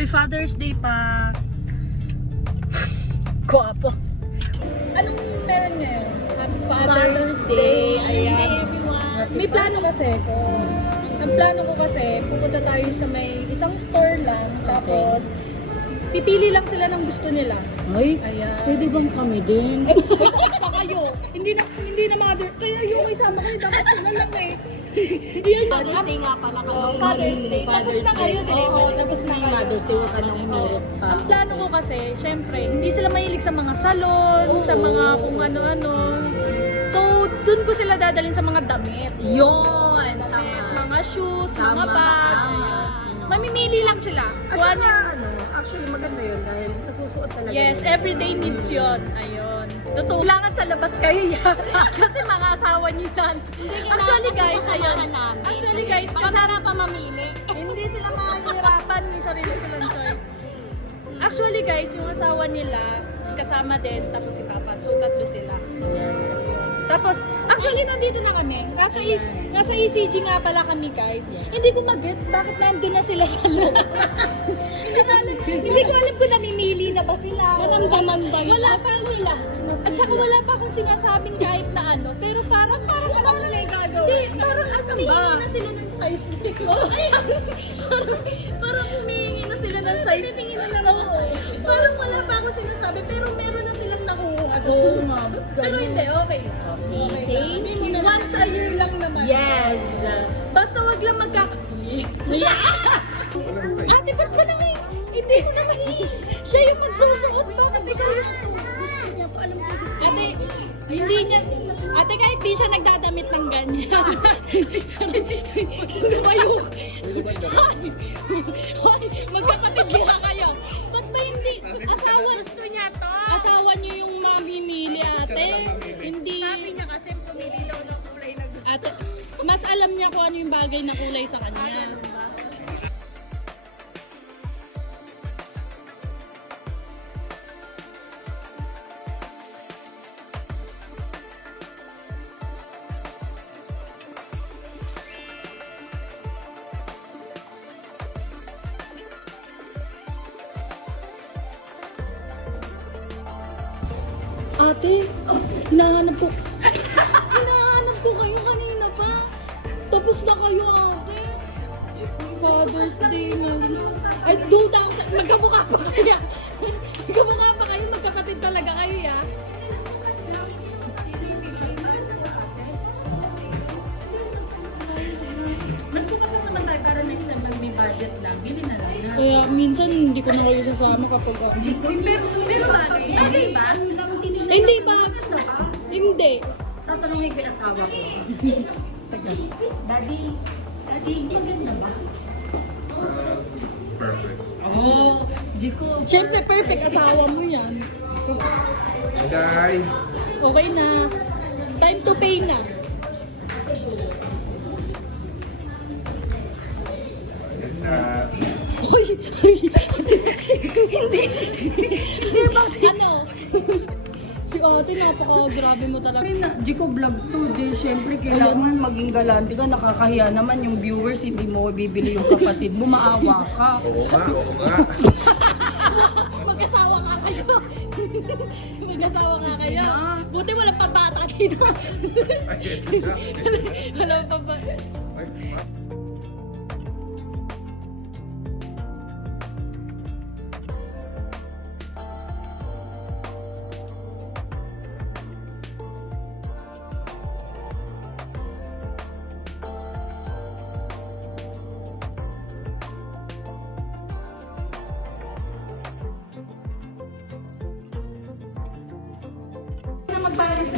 Happy Father's Day pa. Guwapo. Anong meron ngayon? Happy Father's Day. Ayan. Everyone. May plano kasi ko. Ang plano ko kasi, pupunta tayo sa may isang store lang. Tapos, pipili lang sila ng gusto nila. Ay, Ayan. pwede bang kami din? Basta kayo. Hindi na mother. Kaya yung may sama kayo, dapat sila lang eh. Yan. Father's Day nga pala kayo. Father's Day. Tapos na kayo, di ba? Oo, Tapos na kayo. Mother's Day, wag ka nang umirip pa. Ang plano ko kasi, syempre, hindi sila mahilig sa mga salon, sa mga kung ano-ano. So, dun ko sila dadalhin sa mga damit. Yun! Damit, mga shoes, mga Tama, bag. tama. Mamimili lang sila. At Kung saka, ano. actually maganda yun dahil nasusuot talaga. Yes, nila. everyday needs yun. Ayun. Totoo. Kailangan sa labas kayo yan. Kasi mga asawa niyo yan. Actually guys, ayun. Actually guys, kasara pa mamili. Hindi sila mahihirapan. May sarili silang choice. Actually guys, yung asawa nila, kasama din, tapos si Papa. So, tatlo sila. Tapos, actually, nandito na kami. Nasa ECG nga pala kami, guys. Hindi ko mag-gets bakit nandun na sila sa loob. hindi ko alam kung namimili na ba sila. Naramdaman ba yun? Wala pa nila. At saka wala pa akong sinasabing kahit na ano. Pero parang alam nila yung gagawin. Hindi, parang humihingi na sila ng size nito. parang humihingi na sila ng size. Parang wala pa akong sinasabi. Pero meron na silang nakuha. Oo nga. Pero hindi, okay. Okay. Thank you. Once a year lang naman. Yes! Basta wag lang Ate, ba't ba naman? Hindi ko naman siya yung magsusuot. Bakit ikaw yung Ate, hindi niya. Ate, kahit di siya nagdadamit ng ganyan. Lumayo. Magkapatid kaya kayo. Ba't ba hindi? Asawa gusto niya to. Asawa niyo yung mamimili, ate. Hindi. Sabi niya kasi pumili daw ng kulay na gusto. Ate, mas alam niya kung ano yung bagay na kulay sa kanya. Ate, hinahanap ko. Hinahanap ko kayo kanina pa. Tapos na kayo, ate. Father's Day na. Ay, duda ako sa... Magkamukha pa kayo. Magkamukha pa kayo. Magkapatid talaga kayo, ya. Magsukat naman tayo para next time pag may budget na, bili na lang. Kaya minsan hindi ko na kayo sasama kapag... Pero bagay ba? Hindi ba? Hindi. Tatanungin ko yung asawa ko. Daddy, maganda ba? Perfect. Oo, Jiko. Siyempre, perfect asawa mo yan. Day! Okay na. Time to pay na. Yan na. Uy! Hindi ba? Ano? Si ate, napaka-grabe mo talaga. Jiko vlog to, di syempre kailangan maging galante ka, nakakahiya naman yung viewers, hindi mo bibili yung kapatid mo, maawa ka. Oo nga, oo nga. Mag-asawa nga kayo. Mag-asawa nga kayo. Buti walang pabata dito. Ay, ito na. Walang pabata. Ay,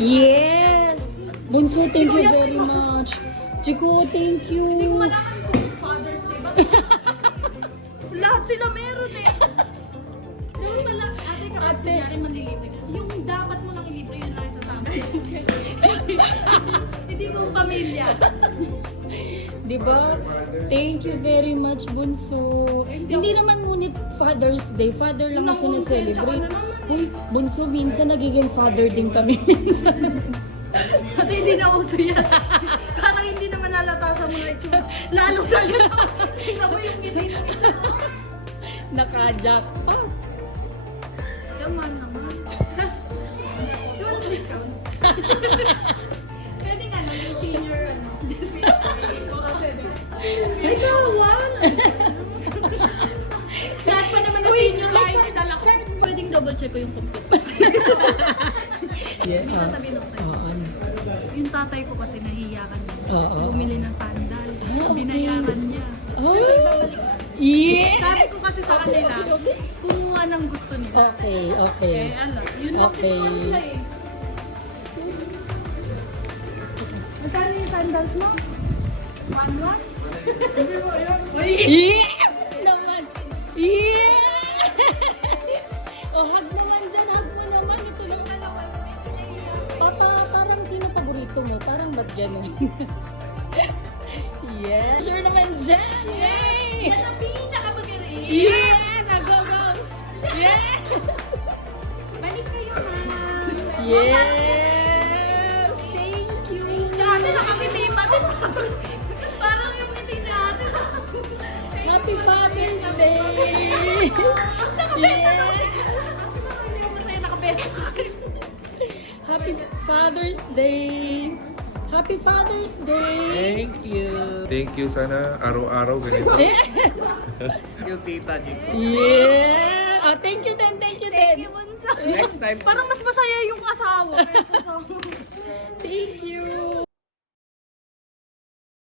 Yes! Bunso, thank you very much. Chico, thank you. Hindi ko malaman kung Father's Day ba? Lahat sila meron eh. Yung pala, ate, kapag kunyari manlilibre ka, yung dapat mo nang ilibre yun lang sa amin. Hindi mo pamilya. Diba? Thank you very much, Bunso. Hindi naman ngunit Father's Day. Father lang ang sineselebrate. Uy, Bunso, minsan nagiging father din kami minsan. At hindi na uso yan. Parang hindi naman nalata sa mga ito. Lalo talaga. Tingnan mo yung ngiti. Naka-jackpot. Yaman naman. Yung discount. Pwede nga lang yung senior ano. Ikaw, one! Lahat pa naman ng senior line, dala ko. Pwedeng double check ko yung complete. Yeah. Sasabihin ako sa'yo. Yung tatay ko kasi nahiya ka niya. Oo. Bumili ng sandals. okay. Binayaran niya. Oh. Yeah. Sabi ko kasi sa kanila, kumuha ng gusto nila. Okay, okay. Eh, alam, yun lang Okay. din kanila eh. Magkano yung sandals mo? 1-1? Yes! Naman! Yeah! Oh, hug naman dyan, hug mo naman. Ito lang. Parang sino paborito mo? Parang ba't gano'n? Yes! Sure naman dyan! Yay! Yan ang pinakamagaling. Yes! Go, go! Yes! Balik kayo, ma'am. Yes! Thank you! Sa atin nakakiti pa din. Parang yung ngiti natin. Happy Father's Day! Yes! Hindi ko masaya nakabesa. Happy Father's Day! Happy Father's Day! Thank you. Thank you. Sana araw-araw ganito. Yung tita niyo. Yeah! Oh, thank you din, thank you din. Next time. Parang mas masaya yung asawa. Thank you!